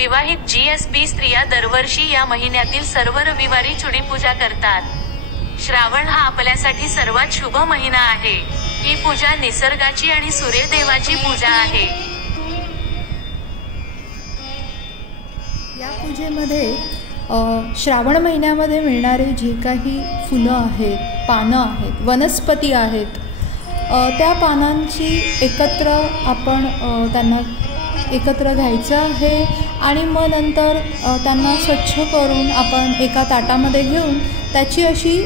विवाहित GSB स्त्रिया दरवर्षी या महिन्यातील सर्व रविवारी चुडीपूजा करतात। श्रावण हा आपल्यासाठी सर्वात शुभ महिना आहे। ही पूजा निसर्गाची आणि सूर्यदेवाची पूजा आहे। या पूजेमध्ये श्रावण महिन्यामध्ये मिळणारे जे काही फुलं आहेत, पानं आहेत, वनस्पती आहेत, त्या पानांची एकत्र आपण त्यांना एकत्र घ्यायचं आहे आणि मग नंतर त्यांना स्वच्छ करून आपण एका ताटामध्ये घेऊन त्याची अशी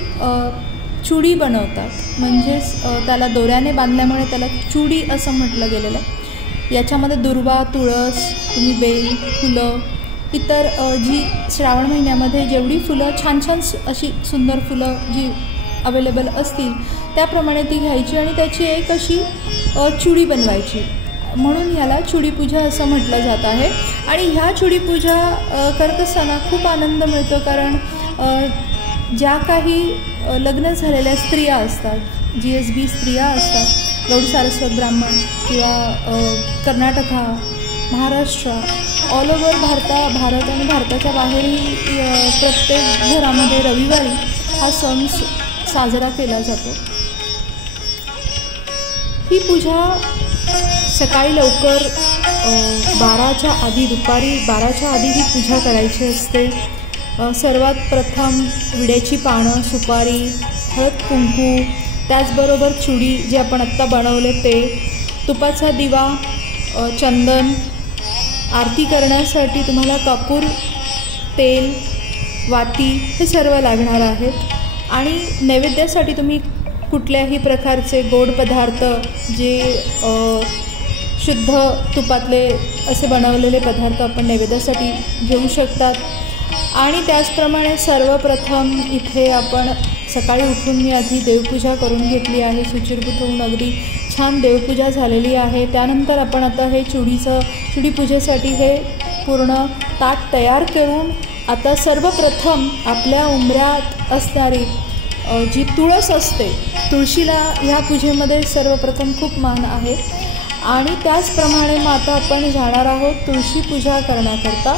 चुडी बनवतात। म्हणजेच त्याला दोऱ्याने बांधल्यामुळे त्याला चुडी असं म्हटलं गेलेलं आहे। याच्यामध्ये दुर्वा, तुळस, तुम्ही बेल, फुलं, इतर जी श्रावण महिन्यामध्ये जेवढी फुलं छान छान अशी सुंदर फुलं जी अवेलेबल असतील त्याप्रमाणे ती घ्यायची आणि त्याची एक अशी चुडी बनवायची। म्हणून ह्याला चुडीपूजा असं म्हटलं जात आहे। आणि ह्या चुडीपूजा करत असताना खूप आनंद मिळतो, कारण ज्या काही लग्न झालेल्या स्त्रिया असतात, GSB स्त्रिया असतात, गौड सारस्वत ब्राह्मण किंवा कर्नाटक, महाराष्ट्र, ऑल ओव्हर भारत आणि भारताच्या बाहेरही प्रत्येक घरामध्ये रविवारी हा सण साजरा केला जातो। ही पूजा सकाळी लवकर 12च्या आधी, दुपारी 12च्या आधी ही पूजा करायची असते। सर्वात प्रथम विड्याची पानं, सुपारी, हळद कुंकू, त्याचबरोबर चुडी जे आपण आत्ता बनवले ते, तुपाचा दिवा, चंदन, आरती करण्यासाठी तुम्हाला कापूर, तेल, वाती हे सर्व लागणार आहेत। आणि नैवेद्यासाठी तुम्ही कुठल्याही प्रकारचे गोड पदार्थ जे शुद्ध तुपातले असे बनवलेले पदार्थ आपण नैवेद्यासाठी घेऊ शकतात। आणि त्याचप्रमाणे सर्वप्रथम इथे आपण सकाळी उठून मी आधी देवपूजा करून घेतली आहे। शुचिर्भूत होऊन अगदी छान देवपूजा झालेली आहे। त्यानंतर आपण आता हे चुडीपूजेसाठी हे पूर्ण ताट तयार करून आता सर्वप्रथम आपल्या उंबऱ्यात असणारी जी तुळस असते, तुळशीला ह्या पूजेमध्ये सर्वप्रथम खूप मान आहे। आणि त्याचप्रमाणे मग आता आपण जाणार आहोत तुळशी पूजा करण्याकरता।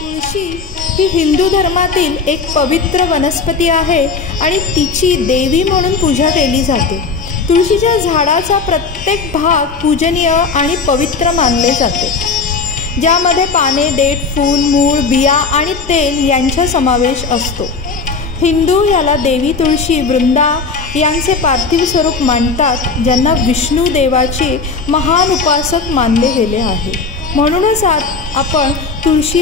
तुळशी ही हिंदू धर्मातील एक पवित्र वनस्पती आहे आणि तिची देवी म्हणून पूजा केली जाते। तुळशीच्या झाडाचा प्रत्येक भाग पूजनीय आणि पवित्र मानले जाते, ज्यामध्ये पाने, देठ, फूल, मूळ, बिया आणि तेल यांचा समावेश असतो। हिंदू याला देवी तुळशी, वृंदा यांचे पार्थिव स्वरूप मानतात, ज्यांना विष्णू देवाचे महान उपासक मानले गेले आहे। म्हणूनच आपण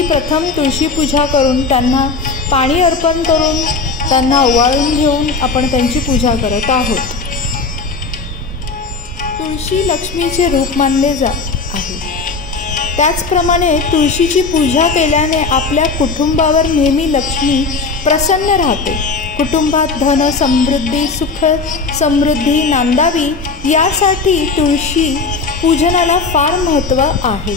प्रथम तुळशी पूजा करून त्यांना पाणी अर्पण करून त्यांना ओवाळून घेऊन आपण त्यांची पूजा करत आहोत। तुळशी लक्ष्मीचे रूप मानले जात आहे। त्याचप्रमाणे तुळशीची पूजा केल्याने आपल्या कुटुंबावर नेहमी लक्ष्मी प्रसन्न राहते। कुटुंबात धन, समृद्धी, सुख समृद्धी नांदावी यासाठी तुळशी पूजनाला फार महत्त्व आहे।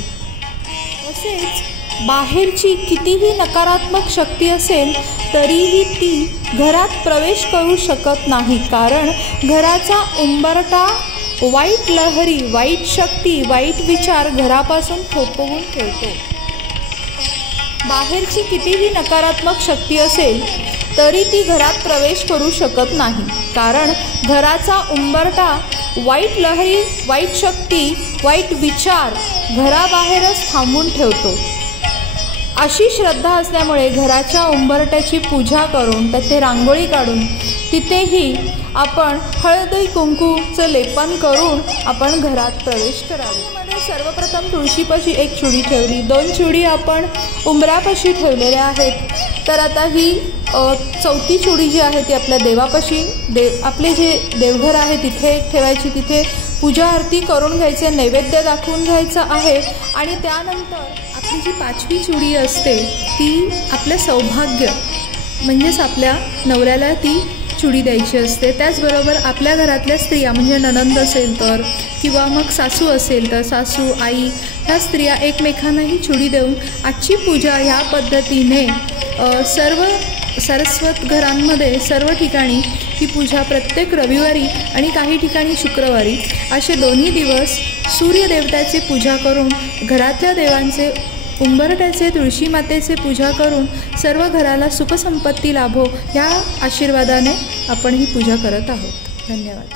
तसेच बाहेरची कितीही नकारात्मक शक्ती असेल तरीही ती घरात प्रवेश करू शकत नाही, कारण घराचा उंबरठा वाईट लहरी, वाईट शक्ती, वाईट विचार घरापासून थोपवून ठेवतो। बाहेरची कितीही नकारात्मक शक्ती असेल तरी ती घरात प्रवेश करू शकत नाही, कारण घराचा उंबरठा वाईट लहरी, वाईट शक्ती, वाईट विचार घराबाहेरच थांबवून ठेवतो। अशी श्रद्धा असल्यामुळे घराच्या उंबरठ्याची पूजा करून तिथे रांगोळी काढून तिथेही आपण हळदी कुंकूचं लेपन करून आपण घरात प्रवेश करावा। सर्वप्रथम तुळशीपाशी एक चुडी ठेवली, 2 चुडी आपण उंबऱ्यापाशी ठेवलेल्या आहेत। तर आता ही चौथी चुडी जी आहे ती आपल्या देवापाशी, आपले जे देवघर आहे तिथे ठेवायची, तिथे पूजा आरती करून घ्यायचे, नैवेद्य दाखवून घ्यायचं आहे। आणि त्यानंतर आपली जी 5वी चुडी असते ती आपलं सौभाग्य म्हणजेच आपल्या नवऱ्याला ती चुडी द्यायची असते। त्याचबरोबर आपल्या घरातल्या स्त्रिया म्हणजे नणंद असेल तर किंवा मग सासू असेल तर सासू, आई ह्या स्त्रिया एकमेकांना ही चुडी देऊन आजची पूजा ह्या पद्धतीने सर्व सारस्वत घरांमध्ये सर्व ठिकाणी ही पूजा प्रत्येक रविवारी आणि काही ठिकाणी शुक्रवारी असे दोन्ही दिवस सूर्यदेवताची पूजा करून घरातल्या देवांचे उंबरठ्याचे तुळशी मातेचे पूजा करून सर्व घराला सुखसंपत्ती लाभो ह्या आशीर्वादाने आपण ही पूजा करत आहोत. धन्यवाद.